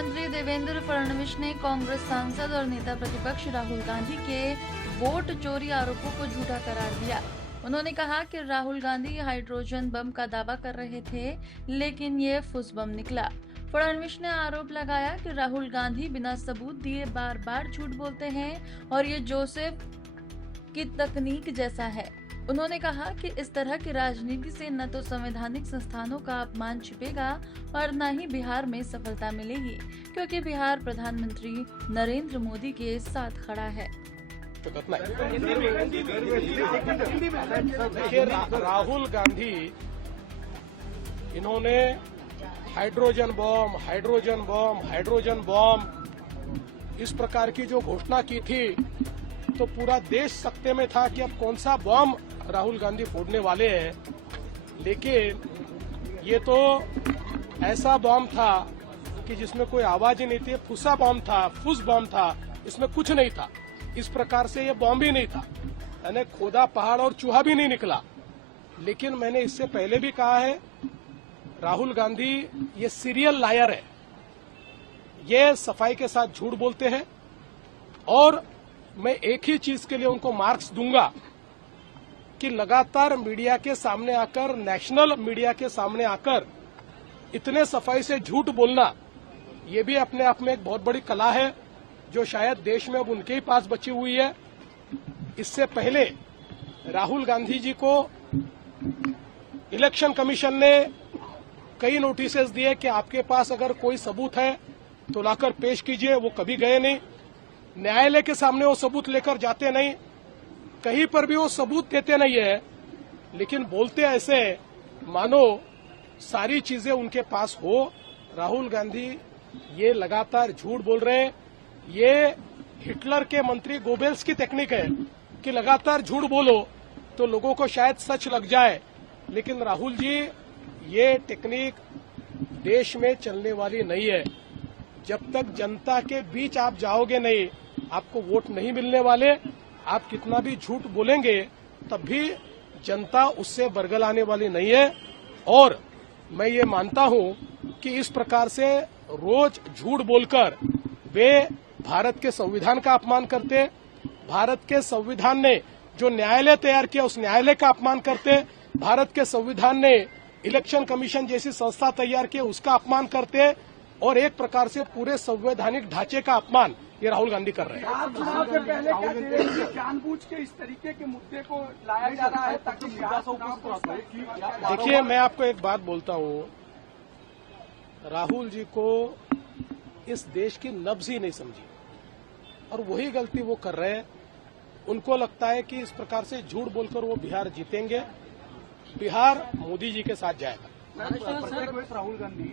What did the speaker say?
मुख्यमंत्री देवेंद्र फडणवीस ने कांग्रेस सांसद और नेता प्रतिपक्ष राहुल गांधी के वोट चोरी आरोपों को झूठा करार दिया। उन्होंने कहा कि राहुल गांधी हाइड्रोजन बम का दावा कर रहे थे, लेकिन ये फुस बम निकला। फडणवीस ने आरोप लगाया कि राहुल गांधी बिना सबूत दिए बार बार झूठ बोलते हैं और ये जोसेफ की तकनीक जैसा है। उन्होंने कहा कि इस तरह की राजनीति से न तो संवैधानिक संस्थानों का अपमान छिपेगा और न ही बिहार में सफलता मिलेगी, क्योंकि बिहार प्रधानमंत्री नरेंद्र मोदी के साथ खड़ा है। देखिए, राहुल गांधी इन्होंने हाइड्रोजन बम इस प्रकार की जो घोषणा की थी, तो पूरा देश सकते में था कि अब कौन सा बम राहुल गांधी फोड़ने वाले हैं। लेकिन ये तो ऐसा बम था कि जिसमें कोई आवाज ही नहीं थी, फुस बम था, इसमें कुछ नहीं था। इस प्रकार से ये बम भी नहीं था, यानी खोदा पहाड़ और चूहा भी नहीं निकला। लेकिन मैंने इससे पहले भी कहा है, राहुल गांधी ये सीरियल लायर है, ये सफाई के साथ झूठ बोलते हैं। और मैं एक ही चीज के लिए उनको मार्क्स दूंगा कि लगातार मीडिया के सामने आकर, नेशनल मीडिया के सामने आकर इतने सफाई से झूठ बोलना, ये भी अपने आप में एक बहुत बड़ी कला है, जो शायद देश में अब उनके ही पास बची हुई है। इससे पहले राहुल गांधी जी को इलेक्शन कमीशन ने कई नोटिसेस दिए कि आपके पास अगर कोई सबूत है तो लाकर पेश कीजिए। वो कभी गए नहीं, न्यायालय के सामने वो सबूत लेकर जाते नहीं, कहीं पर भी वो सबूत देते नहीं है। लेकिन बोलते ऐसे मानो सारी चीजें उनके पास हो। राहुल गांधी ये लगातार झूठ बोल रहे हैं। ये हिटलर के मंत्री गोबेल्स की टेक्निक है कि लगातार झूठ बोलो तो लोगों को शायद सच लग जाए। लेकिन राहुल जी, ये टेक्निक देश में चलने वाली नहीं है। जब तक जनता के बीच आप जाओगे नहीं, आपको वोट नहीं मिलने वाले। आप कितना भी झूठ बोलेंगे तब भी जनता उससे बरगलाने वाली नहीं है। और मैं ये मानता हूं कि इस प्रकार से रोज झूठ बोलकर वे भारत के संविधान का अपमान करते, भारत के संविधान ने जो न्यायालय तैयार किया उस न्यायालय का अपमान करते, भारत के संविधान ने इलेक्शन कमीशन जैसी संस्था तैयार की उसका अपमान करते, और एक प्रकार से पूरे संवैधानिक ढांचे का अपमान ये राहुल गांधी कर रहे हैं। चुनाव से पहले क्या कह रहे हैं कि जानबूझ के इस तरीके के मुद्दे को लाया जा रहा है ताकि देखिए, मैं आपको एक बात बोलता हूं, राहुल जी को इस देश की नब्ज ही नहीं समझी और वही गलती वो कर रहे हैं। उनको लगता है कि इस प्रकार से झूठ बोलकर वो बिहार जीतेंगे। बिहार मोदी जी के साथ जाएगा। राहुल गांधी